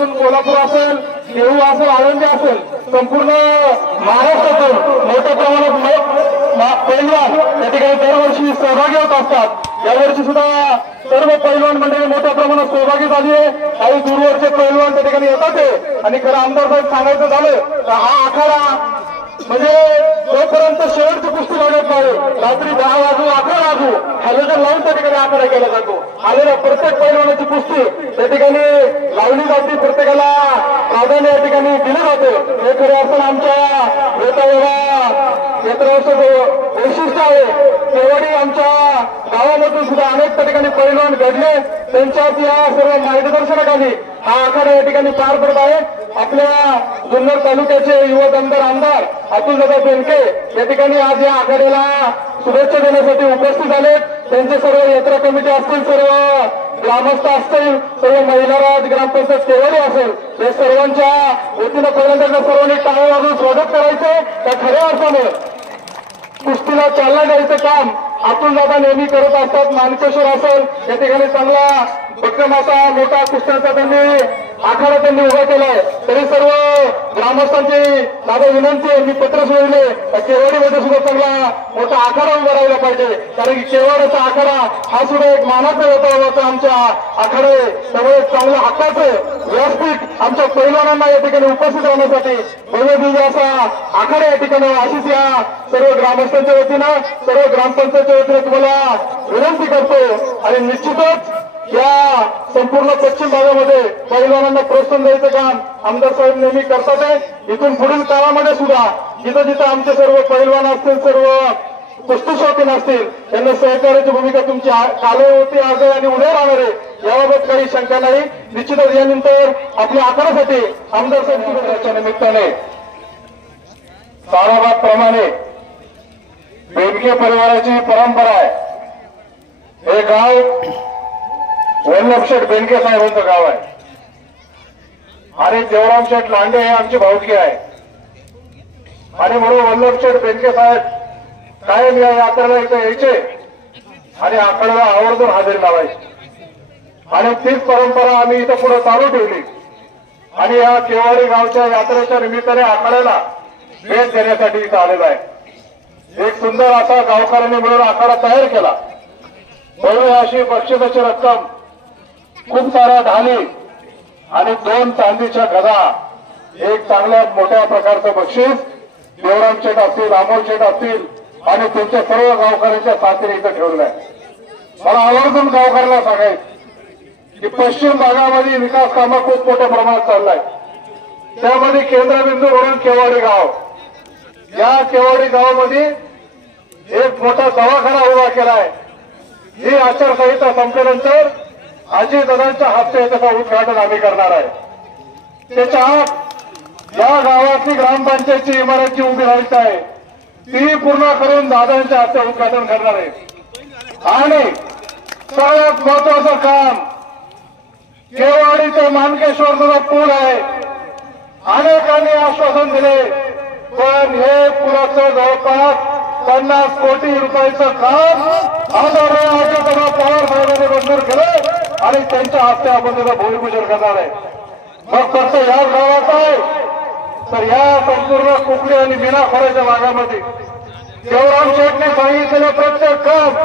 जिल्ह्यापासून कोल्हापूर असेल, देऊ असेल, आळंदी असेल, संपूर्ण महाराष्ट्रातून मोठ्या प्रमाणात पैलवान या ठिकाणी दरवर्षी सहभागी होत असतात। यावर्षी सुद्धा सर्व पैलवान मंडळी मोठ्या प्रमाणात सहभागी झाली आहे। काही दूरवरचे पैलवान त्या ठिकाणी येतात आहे। आणि खरं आमदार साहेब सांगायचं झालं तर हा आखाडा म्हणजे जोपर्यंत शेवटची कुस्ती लागत नाही, रात्री 10 वाजू 11 वाजू हॅलोजन लावून त्या ठिकाणी आखाडा केला जातो। आलेल्या प्रत्येक पैलवानाची कुस्ती त्या ठिकाणी लावली जाते, प्रत्येकाला प्राधान्य या ठिकाणी दिले जाते। हे खरे असताना आमच्या क्षेत्राचं वैशिष्ट्य आहे। केवढी आमच्या गावामधून सुद्धा अनेक त्या ठिकाणी पैलवान घडले, त्यांच्याच या सर्व मार्गदर्शनाखाली हा आखाडा या ठिकाणी पार पडत आहे। आपल्या जुन्नर तालुक्याचे युवा दमदार आमदार अतुलदादा बेनके या ठिकाणी आज या आखाड्याला शुभेच्छा देण्यासाठी उपस्थित झाले। त्यांचे सर्व यात्रा कमिटी असतील, सर्व ग्रामस्थ असतील, सर्व महिला राज ग्रामपंचायत केवढी असेल, या सर्वांच्या वतीनं पहिल्यांदा सर्वांनी टाळ्या वाजवून स्वागत करायचं। त्या खऱ्या अर्थाने कुस्तीला चालना द्यायचं काम अतुलदादा नेहमी करत असतात। मानकेश्वर असेल या ठिकाणी चांगला भक्कम असा मोठा कुस्त्यांचा आखाडा त्यांनी उभा केलाय। तरी सर्व ग्रामस्थांची माझा विनंती आहे, मी पत्र सोडले केवाडीमध्ये सुद्धा चांगला मोठा आखाडा उभा राहिला पाहिजे, कारण की केवाडीचा आखाडा हा सुद्धा एक मानाचा होता आमच्या आखाडा आहे। त्यामुळे चांगलं हक्काचं व्यासपीठ आमच्या पैलवानांना या ठिकाणी उपस्थित राहण्यासाठी भव्य असा आखाडा या ठिकाणी अशीच या सर्व ग्रामस्थांच्या वतीनं, सर्व ग्रामपंचायतच्या वतीनं तुम्हाला विनंती करतो। आणि निश्चितच या संपूर्ण पश्चिम भागामध्ये पैलवानांना प्रोत्साहन द्यायचं काम आमदार साहेब नेहमी करतात आहे। इथून पुढील काळामध्ये सुद्धा जिथं जिथं आमचे सर्व पैलवान असतील, सर्व कुस्ती शौकीन असतील, त्यांना सहकार्याची भूमिका तुमची काल होती, आज आणि उद्या राहणार आहे, याबाबत काही शंका नाही। निश्चितच यानंतर आपल्या आखाड्यासाठी आमदार साहेब शुभेच्छाच्या निमित्ताने साराबाद प्रमाणे बेनके परिवाराची परंपरा आहे। हे गाव वल्लभ शेठ बेनके साहेबांचं गाव आहे आणि देवराम शेठ लांडे हे आमची भाऊकी आहे। आणि म्हणून वल्लभ शेठ बेनके साहेब कायम या यात्रेला इथे यायचे आणि आखाड्याला आवर्जून हजेरी लावायची आणि तीच परंपरा आम्ही इथं पुढे चालू ठेवली। आणि या केवाडी गावच्या यात्रेच्या निमित्ताने आखाड्याला भेट देण्यासाठी इथं आलेला आहे। एक सुंदर असा गावकऱ्यांनी मिळून आखाडा तयार केला। भव्य अशी बक्षिसाची रक्कम, खूप साऱ्या ढाली आणि 2 चांदीच्या गदा, एक चांगल्या मोठ्या प्रकारचं बक्षीस देवराम शेठ असतील, अमोल शेठ असतील आणि त्यांच्या सर्व गावकऱ्यांच्या साथीने इथं ठेवलं आहे। मला आवर्जून गावकऱ्यांना सांगायचं की पश्चिम भागामध्ये विकास कामं खूप मोठ्या प्रमाणात चाललाय, त्यामध्ये केंद्रबिंदू म्हणून केवाडी गाव, या केवाडी गावामध्ये एक मोठा दवाखाना उभा केलाय। ही आचारसंहिता संपल्यानंतर अजितदादांच्या हस्ते त्याचं उद्घाटन आम्ही करणार आहे। त्याच्या आत या गावातली ग्रामपंचायतची इमारत जी उभी राहायची आहे ती पूर्ण करून दादांच्या हस्ते उद्घाटन करणार आहे। आणि सगळ्यात महत्वाचं काम केवाडी ते मानकेश्वरचा पूल आहे, अनेकांनी आश्वासन दिले, पण हे पुलाचं जवळपास 50 कोटी रुपयाचं काम आदरणीय अजितदादा पवार साहेबांनी मंजूर केलं आणि त्यांच्या हस्ते आपण त्याचं भूमिपूजन करणार आहे। मग फक्त याच गावात आहे तर या संपूर्ण कुकडी आणि मीनाखोऱ्याच्या भागामध्ये देवराम शेठने सांगितलेलं प्रत्येक काम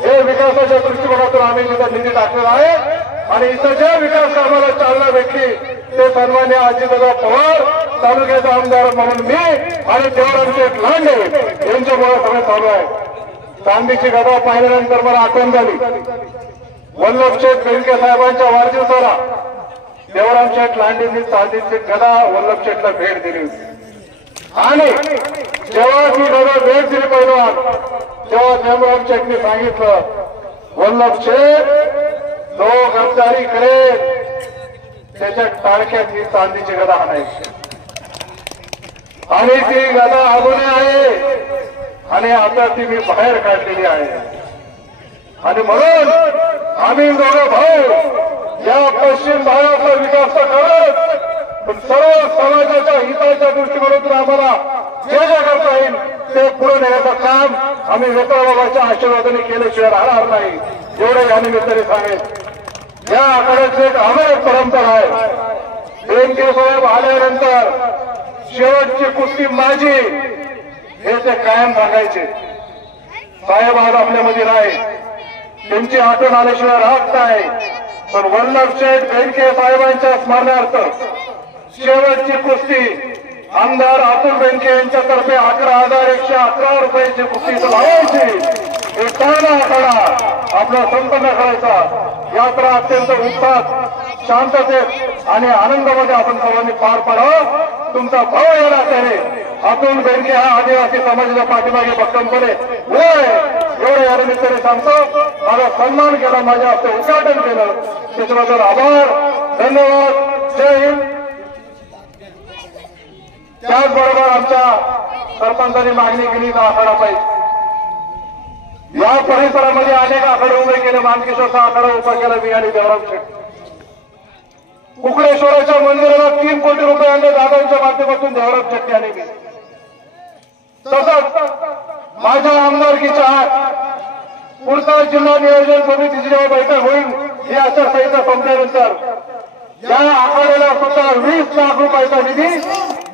हे विकासाच्या दृष्टिकोनातून आम्ही तिथं निधी टाकलेला आहे। आणि इथं ज्या विकास कामाला चालना भेटली ते सन्मान्य अजितदादा पवार, तालुक्याचा आमदार म्हणून मी आणि देवराम शेठ लांडे यांच्यामुळे सगळं चालू आहे। चांदीची गदा पाहिल्यानंतर मला आठवण झाली, वल्लभ शेठ बेनके साहेबांच्या वाढदिवसाला देवराम शेठ लांडेंनी चांदीची गदा वल्लभ शेठला भेट दिली होती। आणि जेव्हा ती गदा भेट दिली पहिलवान, तेव्हा देवराम शेठने सांगितलं, वल्लभ शेठ जो गद्दारी करेल त्याच्या टाळक्यात ही चांदीची गदा आणायची आणि ती गदा अजूनही आहे आणि आता ती मी बाहेर काढलेली आहे। आणि म्हणून आम्ही दोघं भाऊ या पश्चिम भागाचा विकास करत, पण सर्व समाजाच्या हिताच्या दृष्टिकोनातून आम्हाला जे जे करता येईल ते पुढे नेण्याचं काम आम्ही वेताळबाबाच्या आशीर्वादाने केल्याशिवाय राहणार नाही, एवढे या निमित्ताने सांगेल। या आखाड्याची एक अनेक परंपरा आहे बेनके साहेब आल्यानंतर शेवटची कुस्ती माझी हे ते कायम सांगायचे. साहेब आज आपल्यामध्ये नाही, त्यांची आठवण आल्याशिवाय राहत नाही. पण वल्लभशेठ बेनके साहेबांच्या स्मरणार्थ शेवटची कुस्ती आमदार अतुल बेनके यांच्यातर्फे 11,111 रुपयाची कुस्ती लावायची. हे ताना आखाडा आपला संपन्न करायचा. यात्रा अत्यंत उत्साहात, शांततेत आणि आनंदामध्ये आपण सर्वांनी पार पाडावं. तुमचा भाव या नात्याने अतुल बेनके हा आदिवासी समाजाच्या पाठीमागे भक्कमपणे एवढं या निमित्ताने सांगतो. माझा सन्मान केला, माझ्या हस्ते उद्घाटन केलं, त्याच्याबद्दल आभार, धन्यवाद. जय हिंद. त्याचबरोबर आमच्या सरपंचांनी मागणी केली तर आखाडा पाहिजे. या परिसरामध्ये अनेक आखाडे उभे केले. मानकेश्वरचा आखाडा उभा केला मी आणि देवराम शेठ. कुकडेश्वराच्या मंदिराला 3 कोटी रुपये आणले दादांच्या माध्यमातून देवराम शेट्टी आणि मी. तसंच माझ्या आमदारकीच्या आत पुढचा जिल्हा नियोजन समितीची जेव्हा बैठक होईल, ही आचारसंहिता संपल्यानंतर या आखाड्याला सुद्धा 20 लाख रुपयाचा निधी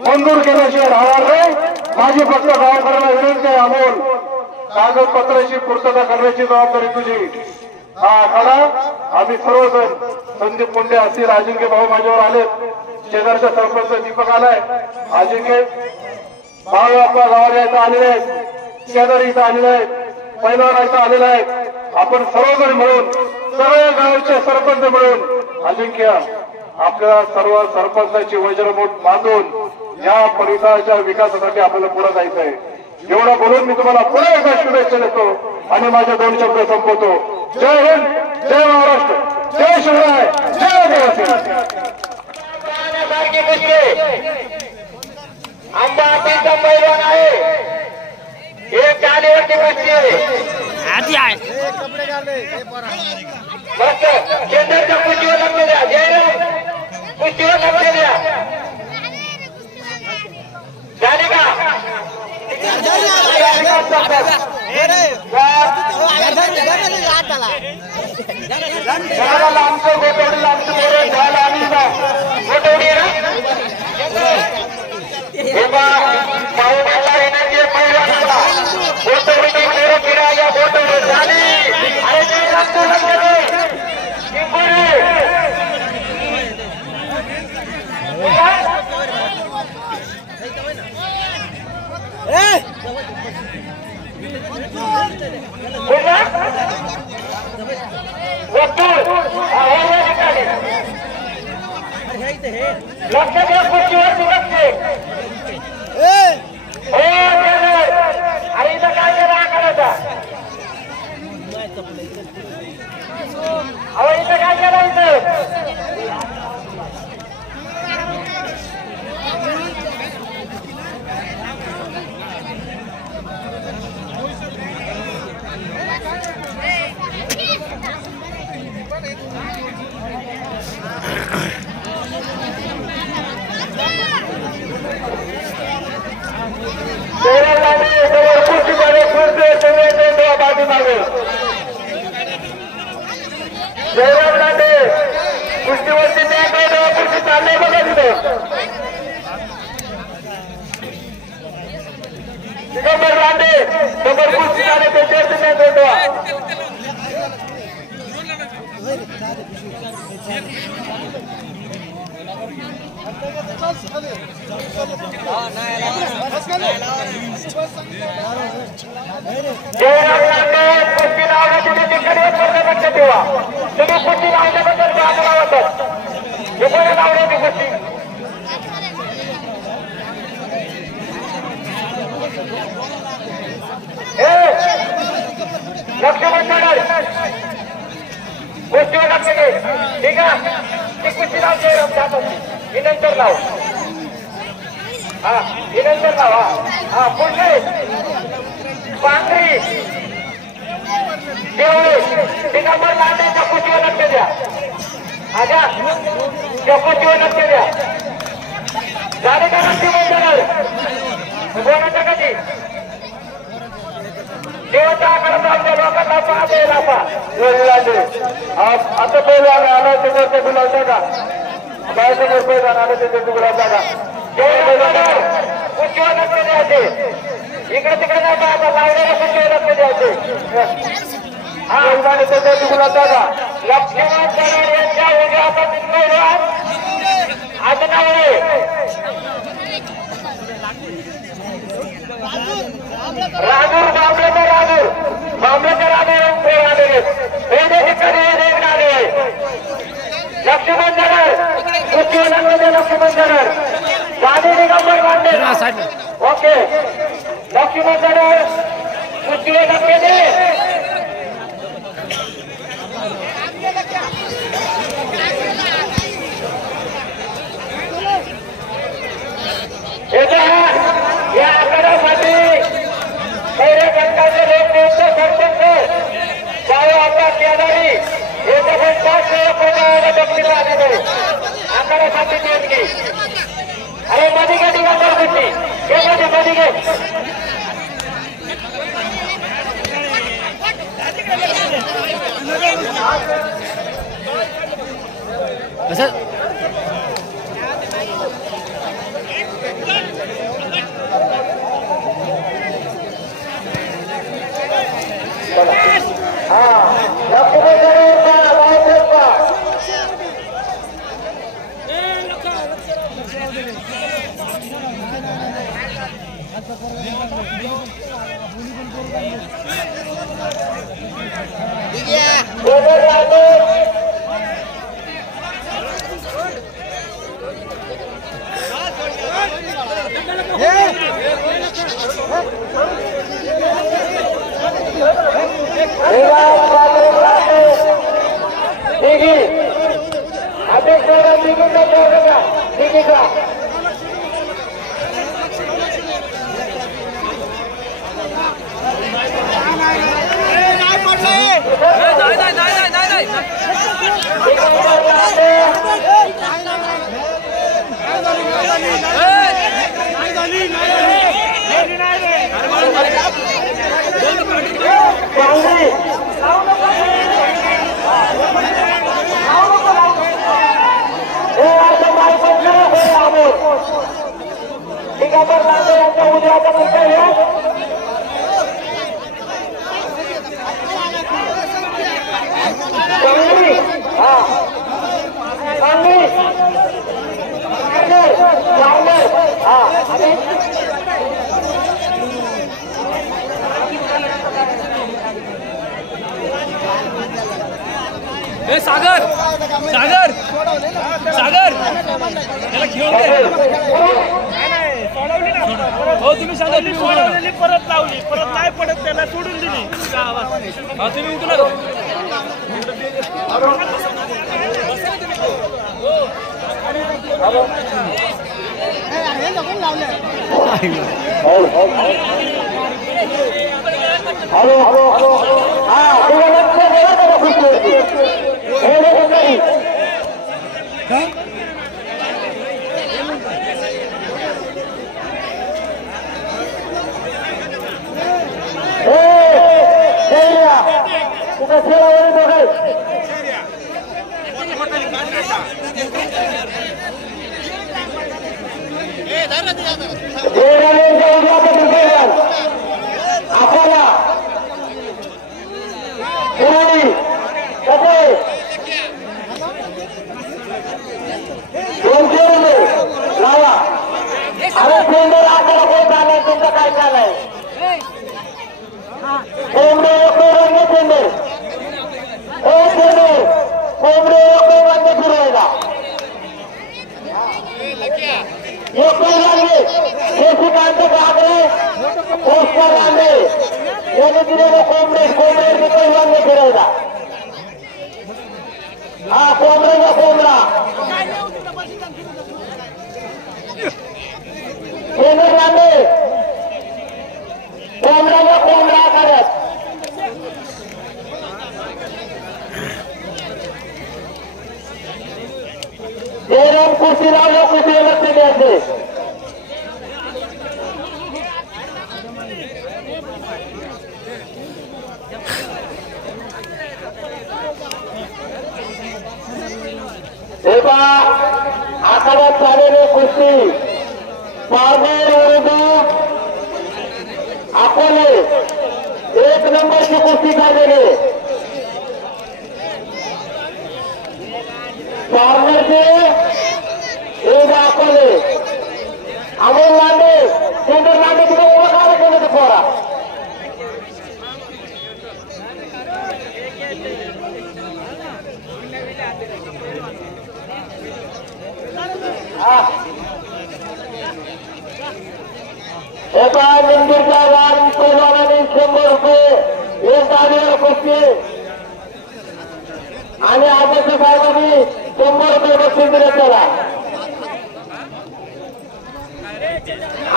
मंजूर केल्याशिवाय राहणार नाही. माझी फक्त गावकऱ्यांना विनंती आहे, अमोल कागदपत्राची पूर्तता करण्याची जबाबदारी तुझी. हा आखाडा आम्ही सर्वजण, संदीप मुंडे असतील, अजिंक्य भाऊ माझ्यावर आले, शेजारच्या सरपंच दीपक आलाय, अजिंक्य भाऊ आपल्या गावाला इथं आलेले आहेत, शेजारी इथं आलेले आहेत, पैलवान इथं आलेला आहेत. आपण सर्वजण मिळून, सर्व गावचे सरपंच मिळून अजिंक्य आपल्याला सर्व सरपंचाची वज्रमूठ बांधून या परिसराच्या विकासासाठी आपल्याला पुढे जायचं आहे. एवढं बोलून मी तुम्हाला पुन्हा एकदा शुभेच्छा देतो आणि माझे 2 शब्द संपवतो. जय हिंद, जय महाराष्ट्र, जय शिवराय, जय आदिवासी. आंबा आपलीचा पैलवान आहे, एक जानेवरची कुस्ती आधी आहे. मस्त केंद्राच्या कुस्तीवर लक्ष द्या. जयराम कुस्तीवर लक्ष द्या. झाले का? आमचं गोटवडी, आमचं मोरे झालं आणि गोटवडी भाऊ मला येण्याचे पैलवानाला गोटवडी मोरे फिरा या गोटवडी झाली. अरे लक्ष द्या कुस्तीवरती लक्ष. अरे इथं काय केलं आखाड्याचा? अहो इथं काय केलं? इथं जयराम लांडे कुस्तीवरती कुस्ती चाललंय बघा तिथं. दिगंबर लांडे समोर कुस्ती चालले, त्याच्यावरती नाही भेटवा. जयराम लांडे कुस्ती लावण्याची ठिकाणी लक्ष ठेवा. तुम्ही कुस्ती लावल्याबद्दल बाजूला होतात. हे कोणी लावण्याची कुस्ती? लक्ष बसणार गोष्टीवर लक्ष घे. ठीक आहे, ती कुस्ती लाव. जयराम ही नंतर लाव. हा ही नंतर लाव. हा पुढे पांढरी देवळे दिगंबर लांडेच्या कुस्तीवर लक्ष द्या. आजा त्या कुस्तीवर लक्ष द्या. झाले का नक्की बोलणार बोलायचं कधी? देवता करता लोकांना पाहते लापा. आता पहिले आला त्याच्यावर बोलायचं का? रुपये जाणार ते तुकडा जागा कुठे लक्ष द्यायचे इकडे तिकडे नाही पाहता लावण्याला कुठे लक्ष द्यायचे ते तुकडा जागा लक्ष्मण जनावर यांच्या उद्या आता नाव राजूर बांबलेचा राजूर लक्ष्मण जनावर उच्चमध्ये लक्ष्मण जनावर गांधी दिगंबर बांधे ओके लक्ष्मण जनावर उच्चवे लक्ष दे या आकड्यासाठी खैरे घटकाचे लोकनियुक्त सरपंच बाळू आपला शेजारी याच्याकडे 5 लाख बक्षीस आलेले आकड्यासाठी देणगी अरे मध्ये घे दिगंबर कुठली हे मध्ये घे दिगंबर लांडे यांच्या उद्याचा मुद्दा सागर सागर सागर त्याला घेऊन हो तुम्ही सांगितली सोडवलेली परत लावली परत नाही पडत त्याला सोडून दिली हा तुम्ही उठू नका हॅलो हॅलो हॅलो आपल्याला लावा अरे टेंडर आपल्याला कोण चाललंय तुमचं काय चाललंय कोंबडे टेंडर हो टेंडर कोंबडे बंद फिरवायला लागले शेतीकांचे कागडे पोस्टर आणले याने दिलेले कोंबडे बंद फिरवला हा कोंबड्याचा कोंबडा टेंडर आणले कोंबड्याचा कोंबडा करत जयराम कुर्ती लावल्या कुठे लक्ष द्यायचे हे पहा पारनेर विरुद्ध अकोले 1 नंबरची कुस्ती झालेली. पारनेरचे विरुद्ध अकोले. अमोल लांडे सुंदर लांडे तिथे ओळखायला गेले ते पोरा. एका मंदिरच्या वाद प्रमाणे 100 रुपये एक गाडीवर कुस्ती आणि आदर्श साहेबांनी 100 रुपये बक्षीस दिले त्याला.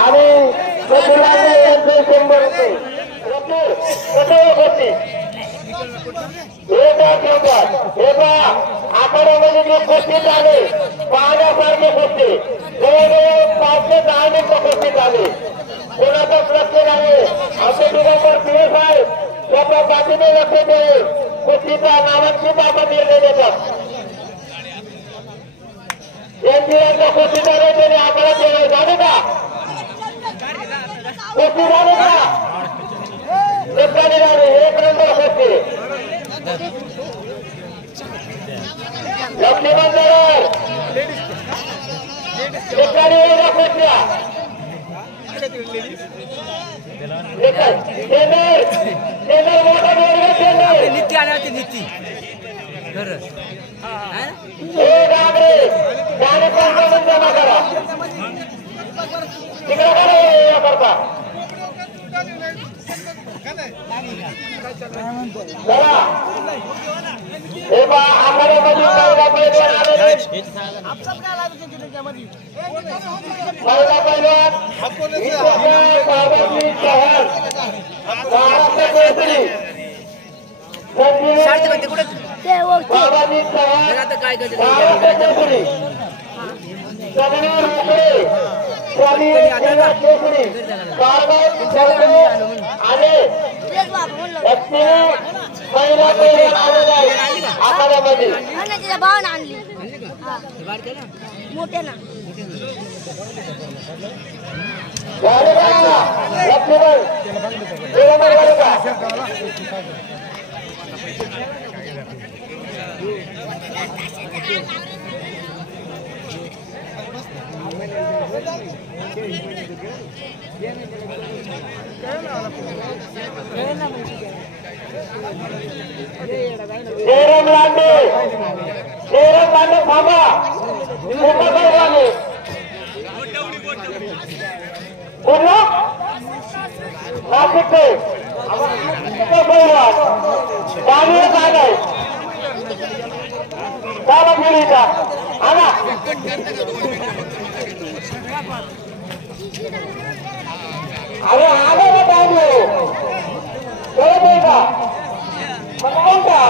आणि 100 रुपये एका आखाड्यामध्ये जे कुस्ती झाले पाहण्यासारखे कुस्ती जवळजवळ 5 ते 10 मिनिटं कुस्ती झाली. कोणाचाच लक्ष नाही. आमचे दिगंबर पीएस आहे स्वतः बाकीने लक्ष देईल. कुस्तीचा नामांकित आपण निर्णय देतात. यांच्या कुस्ती झाले त्यांनी आम्हाला केलं. झाले का कुस्ती झाली का? एक नंबर कुस्ती लक्ष्मण दरड ठिकाणी कुस्त्या नीती आल्या होती नीती जमा करा तिकडे करता आखाड्यामध्ये पहिला पैलवान महाराष्ट्र केसरी बाबाजी चव्हाण महाराष्ट्र केसरी केसरी आणि पहिला पैलवान आलेला आहे आखाड्यामध्ये. त्याच्या भावानं आणली मोठ्या ना शेरम लांडे थांबा. बोललो नाशिकचे पैलवान दानियर साहेब आहे दादागिरीचा. आला अरे आले ना दानियर कळत आहे का? मग का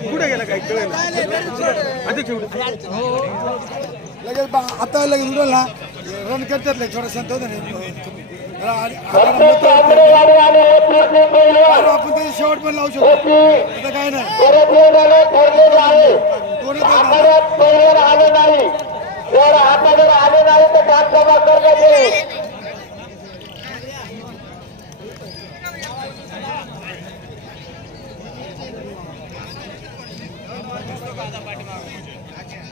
पुढे गेला काही कळलं लगेच आता लगेच उडल ना रन करतात थोडा संत होता आपण त्याची शेवट पण लावू शकतो. आता काय नाही आले नाही. जर आता जर आले नाही तर काम जमा करण्यात येईल.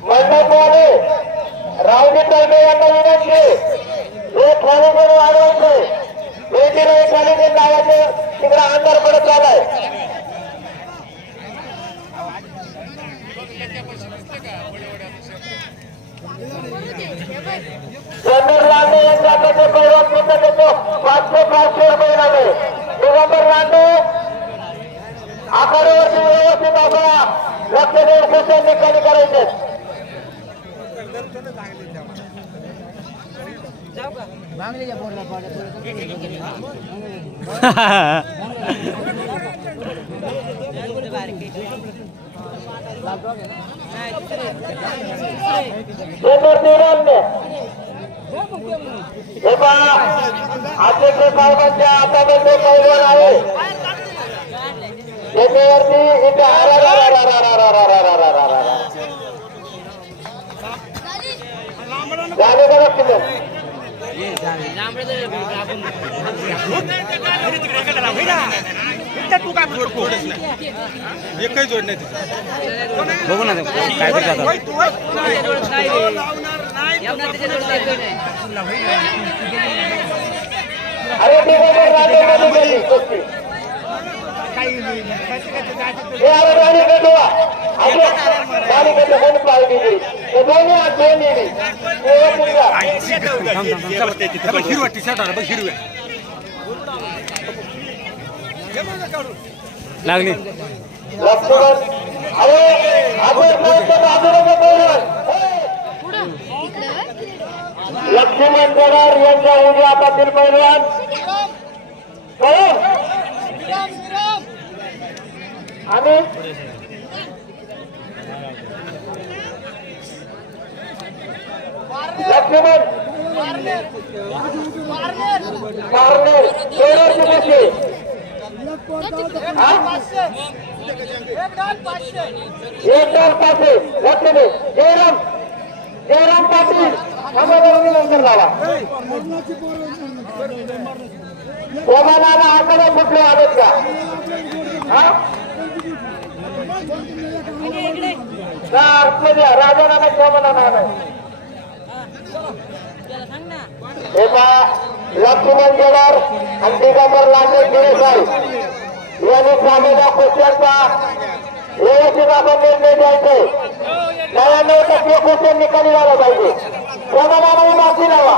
मंडपवाले रावजी तळमे यांना विनंती हे खाली करून वाढवायचे. वेगळे खाली ते गावाचे तिकडे अंधार पडत चालाय. चंदूर लांडे यांच्याकडे पैलवान पुन्हा देतो 500 रुपये लागले. दिगंबर लांडे आखाड्यावरती व्यवस्थित आपला लक्ष देऊन कुस्त्या निकाली करायचे. अध्यक्ष साहेबांच्या हातामध्ये पैलवान आहे. त्याच्यावरती इथे झाले का लक्ष्मण एकही जोड नाही बघू ना काय अरे गाडी कटवा गाडी कट कोण पाहिजे दोन्ही हिरवा टी शर्ट आला बघ हिरव्या लागली लक्ष्मण अरे लक्ष्मण गडार यांच्या उद्या हातातील पैलवान आणि लक्ष्मण पारनेर सोळाशे पैसे एक डाल पाचशे लक्ष्मण जयराम पाटील नंतर लावा सोमानाला आकडे कुठले आलेत का राजाना सोमानाना लक्ष्मण जवार आणि दिगंबर लांडे गिरेसाई यांनी झालेल्या कुस्त्यांचा व्यवस्थित आपण निर्णय द्यायचे 99% कुस्त्या निकाली झाला पाहिजे सोमानाला माफी लावा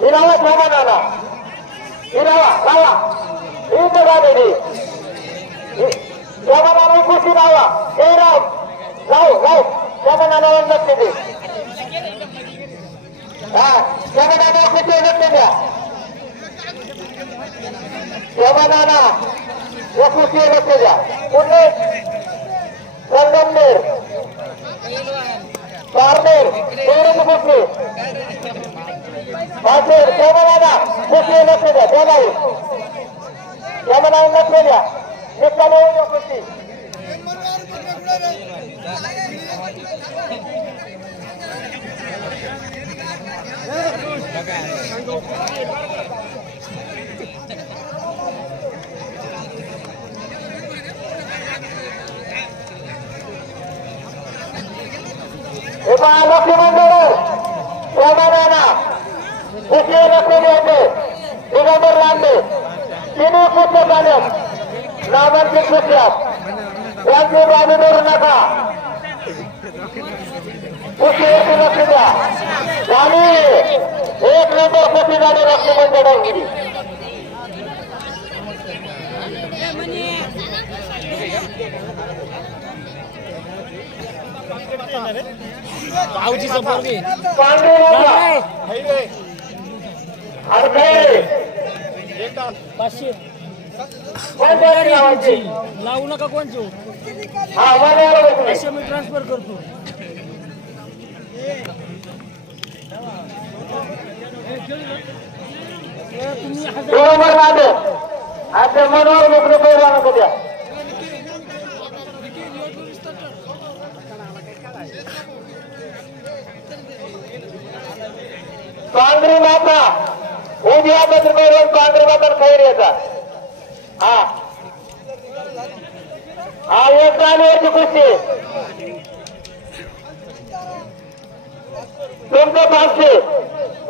हिरावा सोमानाला हिरावा लावा इथं झालेली सोमानाला कुस्ती लावा हे राव जाऊ सोमानाला लक्ष दे सोमानाला कुस्ती लक्ष द्या सोमानाला या कुस्ती लक्ष द्या पुणे संगमनेर पारनेर सोडून कुस्ती पाचेर सोमानाला कुस्ती लक्ष द्या बोलावी सोमानाला लक्ष द्या निकाली येऊ कुस्ती लक्ष्मण गडार सोमानाला कुस्ती लक्ष द्यायचे दिगंबर लांडे तिन्ही कुस्त्या झाल्यात नामांकित कुस्त्यात यांची बाजू धरू नका कुस्तीवरती लक्ष द्या झाली एक नंबर कुस्ती झाली लक्ष्मण गडावगिरी लावू नका कोणची मी ट्रान्सफर करतो आपल्या मनावर मोकळे पैलवान द्या पांढरी माता उद्या पैलवान पांढरी माता खैर येतात हा एक गाण्याची कुस्ती तुमचं 500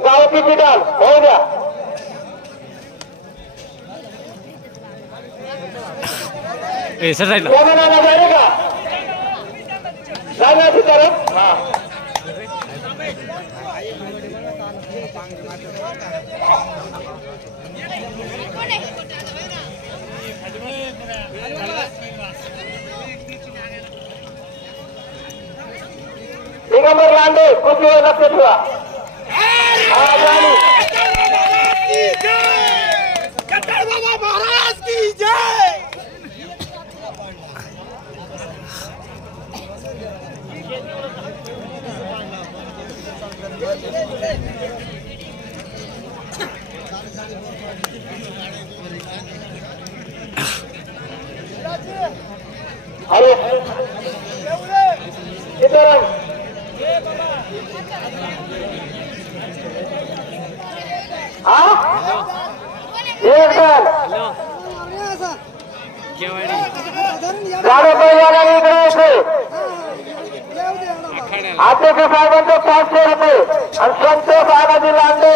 गावची पिटाल होऊ द्या सोमानाला झाले का जाण्याची तरफ दिगंबर लांडे कुस्तीवर लक्ष ठेवा महाराज की जय अरे सीताराम हा एक जण गाडी पहिल्याला इकडे येते अध्यक्ष साहेबांचे 500 रुपये आणि संतोष आगाजी लांडे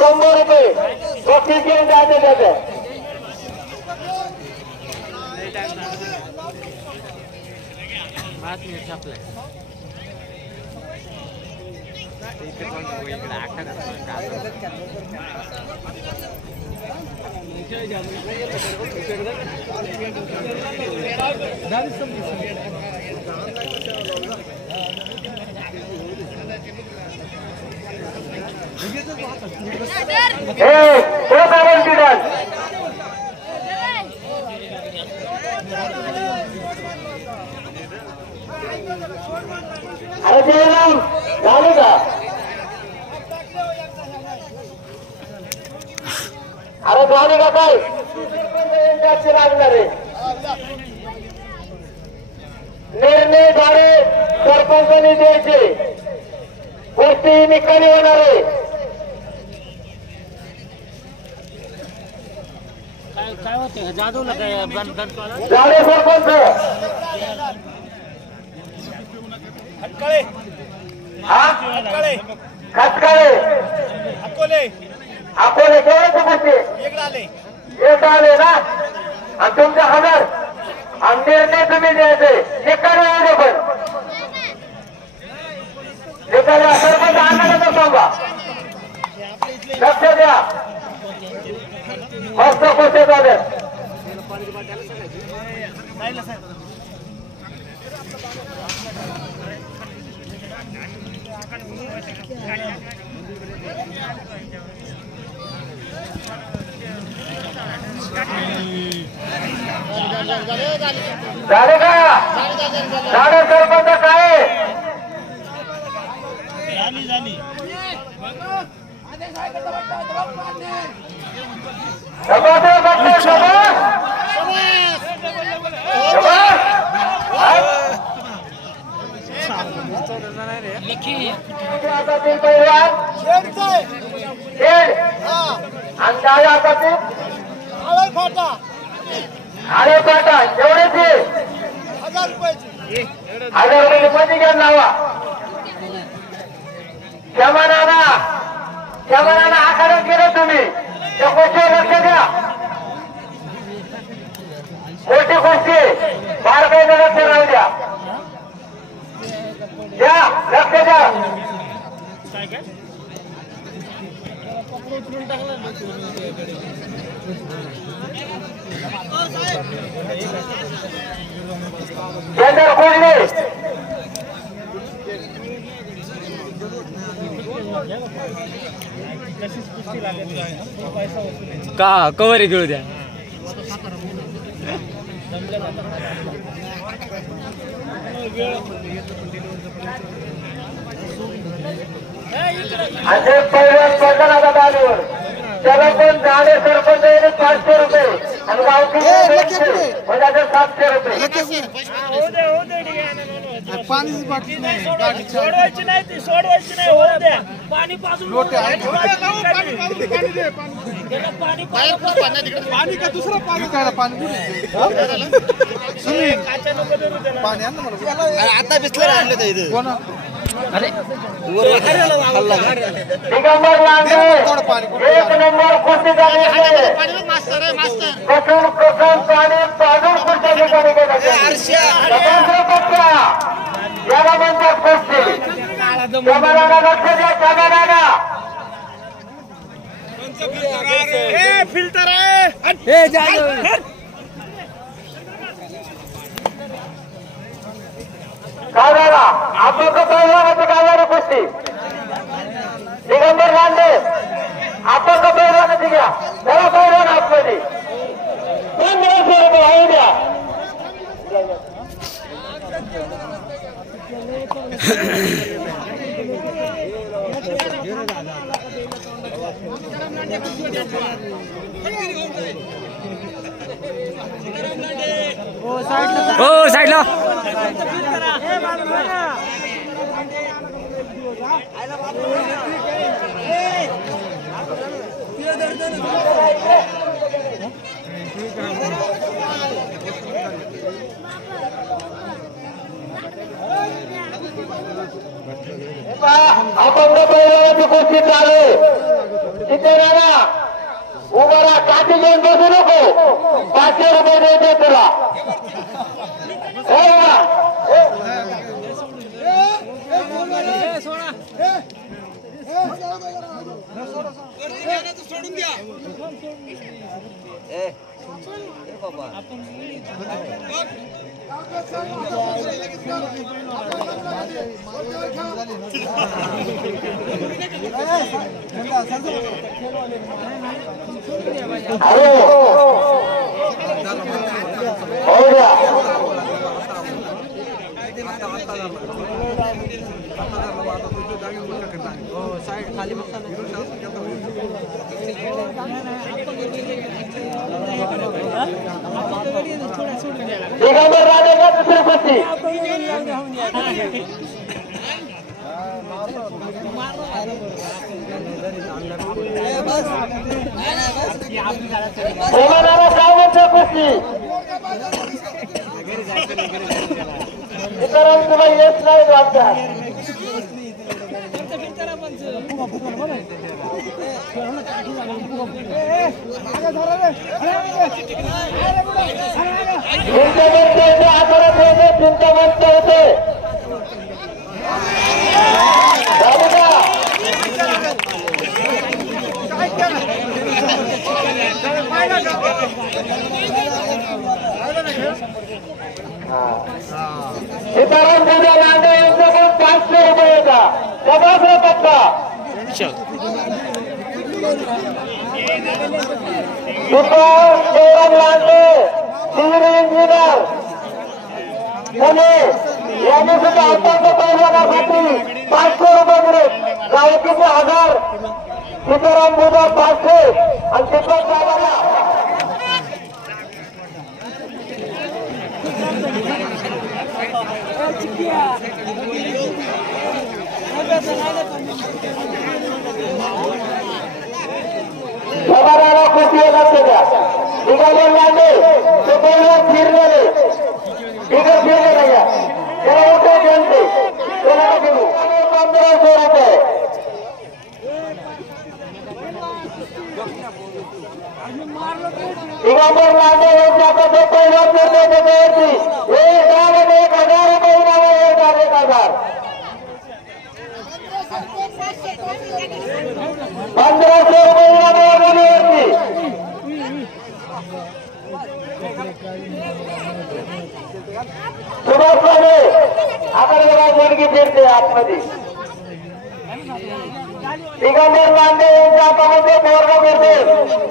100 रुपये बक्षीस घेऊन जायचे त्याचे अरे जयराम झाले का अरे झाले का काय लागणार आहे निर्णय झाले सरपंचांनी द्यायचे गोष्टी निकाली होणार आहे काय होते जाधवला काय झाले सरपंच खटकाळे हा खटकाळे खटकाळे अकोले अकोले केवढे गोष्टी इकडे आले एक आले ना आणि तुमचा हजार आणि निर्णय तुम्ही द्यायचे निकाल येऊ पण निकाल सरपंच आणणार सांगा लक्ष द्या मस्त गोष्टी झाल्या झाले का झाले सरपंच काय झाली अरे पाटा एवढेच 1000 रुपयाची 1000 रुपये मध्ये घ्या नावा क्षमानाना आकारण केलं तुम्ही त्या गोष्टीवर लक्ष द्या मोठी गोष्टी बारकाईने लक्ष राहू द्या द्या लक्ष द्या चंदर कोंडले का कवर घेऊ द्या असे पहिल्या स्पर्धन आता दालीवर त्याला पण झाले सरपंच 500 रुपये आणि गावठी 200 म्हणजे आता 700 रुपये पाणीच बाटली नाही सोडवायची नाही ती सोडवायची नाही होऊ द्या पाणी पाजून पाणी का दुसरं पाणी काढा पाणी सुनील पाणी आण ना मला आता बिस्लर आणलं इथं कोण दिगंबर लांडे 1 नंबर कुस्ती झाली कसून पाणी पाजून कुस्ती ठिकाणी गेलं स्वतंत्र पक्ष याला म्हणतात कुस्ती जमानाला लक्ष द्या जमानाला फिल्टर आहे काय झाला आपण कपडे गावाला कुस्ती दिगंबर लांडे आपण कपडे घ्या त्याला पहिला आतमध्ये 1500 रुपये आहे द्या साईडला हो साईडला आपण पहिल्याची गोष्टी चालू तिथे ना उभा राहा काठी घेऊन बसू नको 500 रुपये द्यायचे तुला सोडून द्या दिगंबर राजे का दुसरी कुस्ती सावंत कुस्ती इतरांना येत नाही वाटतात चिंतामंत होते सीताराम पूजा लांडे यांच्याकडून 500 रुपयाचा सभासद पट्टा सीताराम लांडे सिव्हिल इंजिनियर पुणे यांनी सुद्धा आताच्या पैलवानासाठी 500 रुपये दिले गायकीचे 1000 सीताराम पूजा 500 आणि दीपक बाबाला सभाराला कुठे लक्ष द्या दिगंबर लांडे ते पहिल्यावर फिरलेले बिगर फिरले नाही त्याला उठे जनते त्याला घेऊ 1500 रुपये दिगंबर लांडे यांच्याकडे पहिला फिरले त्याच्यावरती 1,000 रुपये इनाम आहे 1,000 1500 रुपये इनाम आहे मुलीवरती सुभाष पाडे आपण बघा मुलगी फिरते आतमध्ये दिगंबर लांडे यांच्या हातामध्ये बोर्ड फिरते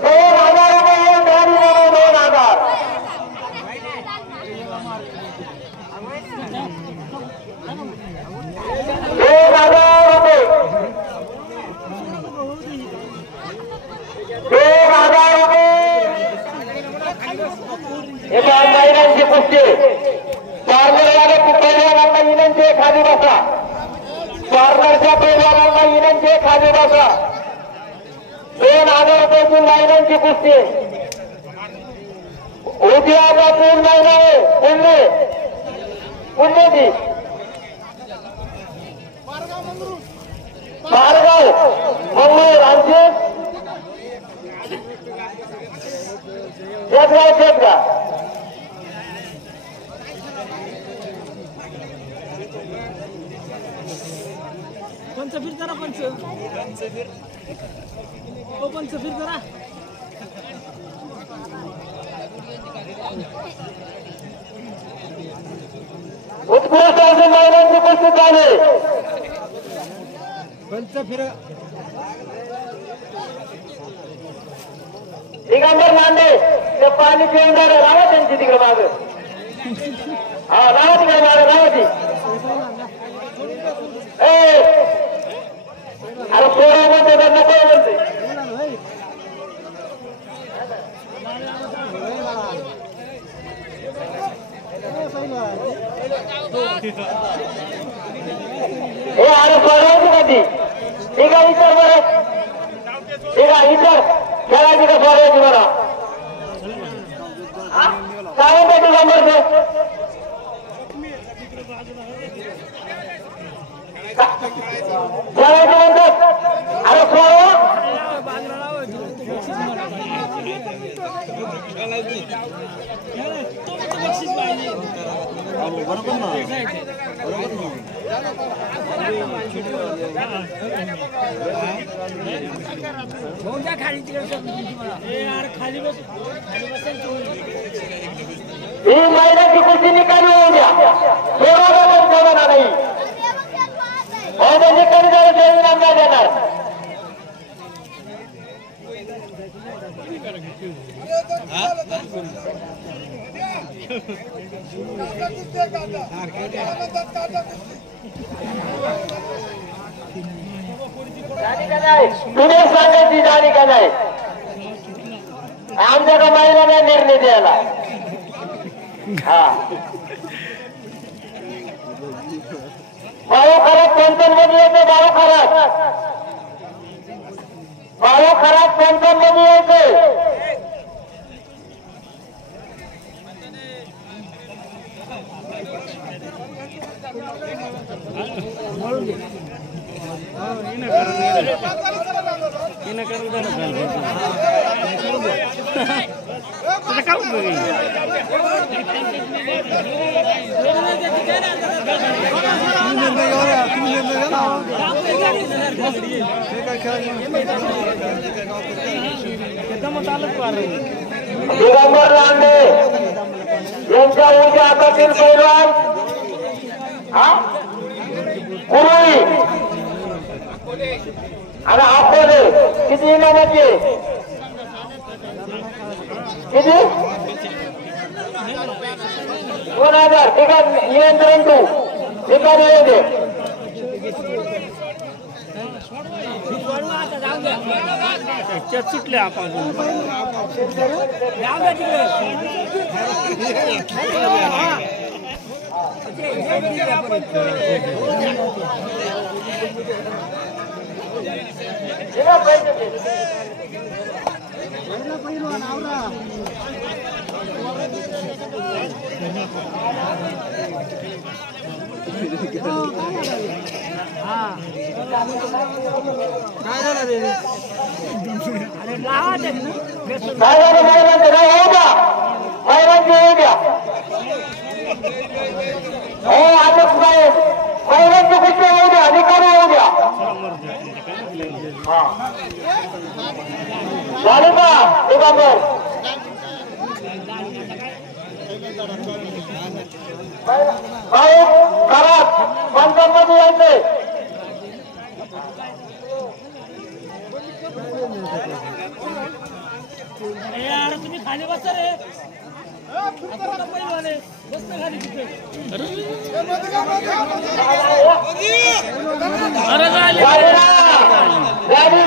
2,000 रुपये गाडी 2,000 एका महिलांची कुस्ती पार्लरवाले पहिलवानांना विनंती खाली बसा पार्लरच्या पहिलवानांना विनंती खाली बसा 2,000 रुपयाची महिलांची कुस्ती उद्या 3 महिना आहे पुण्याची मारगाव मंगळूर आमचे शेतगाव पंच फिर जरा पंच ओ पंच फिर जरा उत्कृष्ट अशी महिलांची कुस्ती चालू पंच फिर दिगंबर लांडे ते पाणी पिऊन राहिले राहा त्यांची तिकडे माग हा राहा तिकडे माग राहा ती अरे पोरा म्हणते त्यांना कोण म्हणते हे अरे सोडवायची का ती ठीक आहे इतर बरं ठीक आहे इतर खेळायची का सोडवायची बरं काय पाहिजे नंबर खेळायची म्हणतात अरे सोडवा ही महिन्याची कुस्ती निकाली होऊ द्या सोडा ठेवणार नाही निकाली जायचं इनाम नाही देणार तुम्ही सांगायची जाणी का नाही आमच्या का महिलांना निर्णय द्यायला हा बाळू खराब पेन्शन मध्ये येते बाळू खराब पेन्शन मध्ये येते दिगंबर लांडे यांच्या उद्या हातातील पैलवान कुरुळी आणि अकोले किती इनामाचे किती 2000 ठीक आहे नियंत्रण तू निकाल येऊ दे सुटले आपण काय झालं रे काय झालं महिलांचं काय होऊ द्या महिलांची होऊ द्या हो आजच साहेब महिलांची कुठे होऊ द्या अधिकारी होऊ द्या झालं का दिगंबर साहेब खराब पंचांमध्ये यायचे यार तुम्ही खाली बसा रे बस खाली तिथे अरे गाडी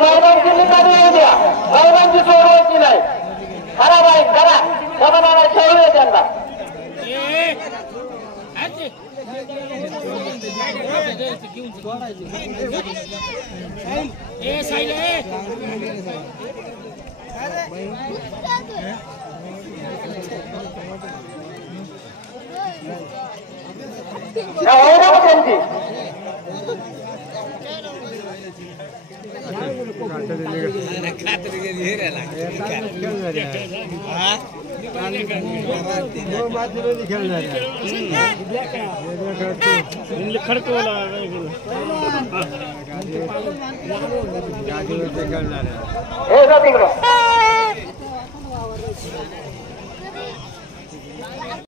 मैदानची निकाली येऊ द्या मैदानची सोडवायची नाही खराब आहे करा समाधाना ठेवूया त्यांना होऊ नका त्यांची खडकवला हे जा तिकडं